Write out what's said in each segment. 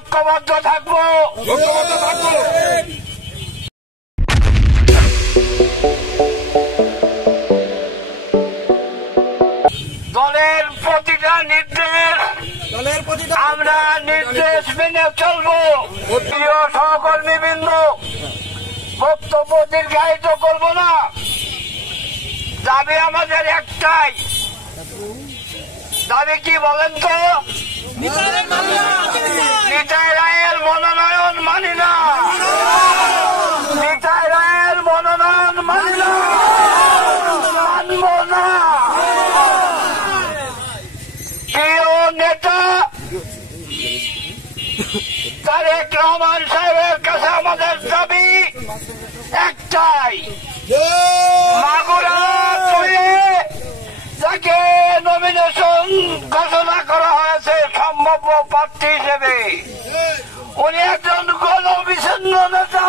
ঐক্যবদ্ধ থাকবো। দলের প্রতিটা নির্দেশ আমরা নির্দেশ মেনে চলবো। প্রিয় সহকর্মীবৃন্দ, বক্তব্য দীর্ঘায়িত করব না। দাবি আমাদের একটাই। দাবি কি বলেন তো? নিতাই রায়ের মনোনয়ন মানি না। নিতাই রায়ের মনোনয়ন মানি না, মানব না। প্রিয় নেতা তারেক রহমান সাহেবের কাছে আমাদের দাবি একটাই, মাগুরা যাকে নমিনেশন ঘোষণা করা হয়েছে সম্ভাব্য প্রার্থী হিসেবে, উনি একজন গণবিচ্ছিন্ন নেতা।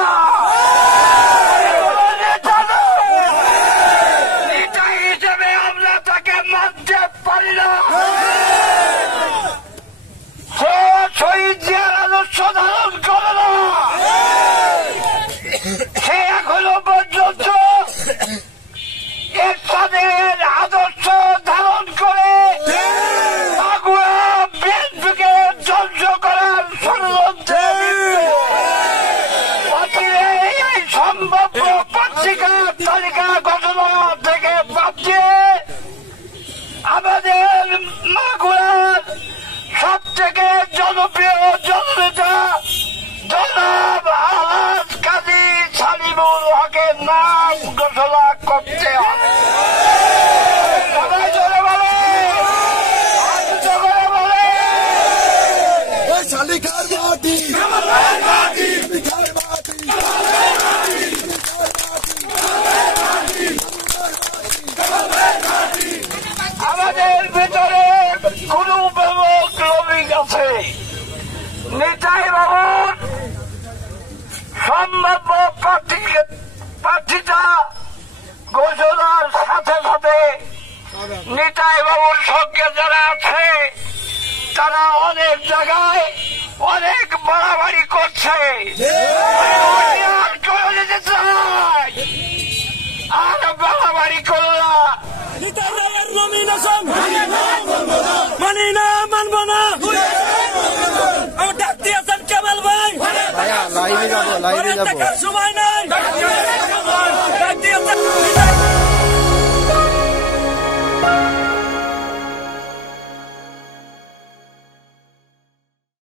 নেতা হিসেবে আমরা তাকে মানতে পারি না। সে শহীদ জিয়ার আদর্শ ধারণ করে না। সে এখনো পর্যন্ত এরশাদের আদর্শ ধারণ করে মাগুরা বিএনপিকে ধ্বংস করার ষড়যন্ত্রে এই সম্ভাব্য পত্রিকার তালিকা ঘোষণা থেকে বাঁচিয়ে আমাদের মাগুরার সব থেকে জনপ্রিয় জননেতা জনাব আলহাজ কাজী সালিমুল হকের নাম ঘোষণা করতে হবে। আমাদের ভিতরে কোনো ব্যাপক লবিং আছে। নিতাই বাবুর সম্ভাব্য প্রার্থিতা ঘোষণার সাথে সাথে নিতাই বাবুর সঙ্গে যারা আছে তারা অনেক জায়গায় অনেক বাড়াবাড়ি করছে। আর বাড়াবাড়ি করল না। মানি না, মানব না। ডাক দিয়েছেন কেবল ভাই, সময় নাই। ডাক দিয়েছেন